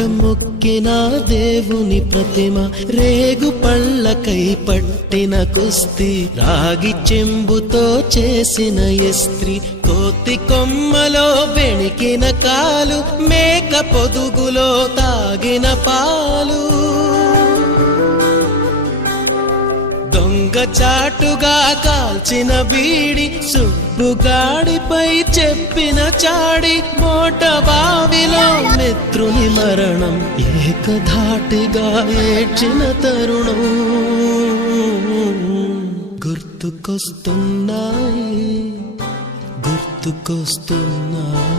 పటం మొక్కిన దేవుని ప్రతిమ, రేగు పళ్ళకై పట్టిన కుస్తీ, రాగి చెంబుతో చేసిన ఇస్త్రీ, కోతి కొమ్మలో బెణికిన కాలు, మేక పొదుగులో తాగిన పాలు, దొంగ చాటుగా కాల్చిన బీడి, సుబ్బుగాడిపై చెప్పిన చాడి, మోట బావిలో మిత్రుని మరణం, ఏకధాటిగా ఏడ్చిన తరుణం గుర్తుకొస్తున్నాయి, గుర్తుకొస్తున్నాయి.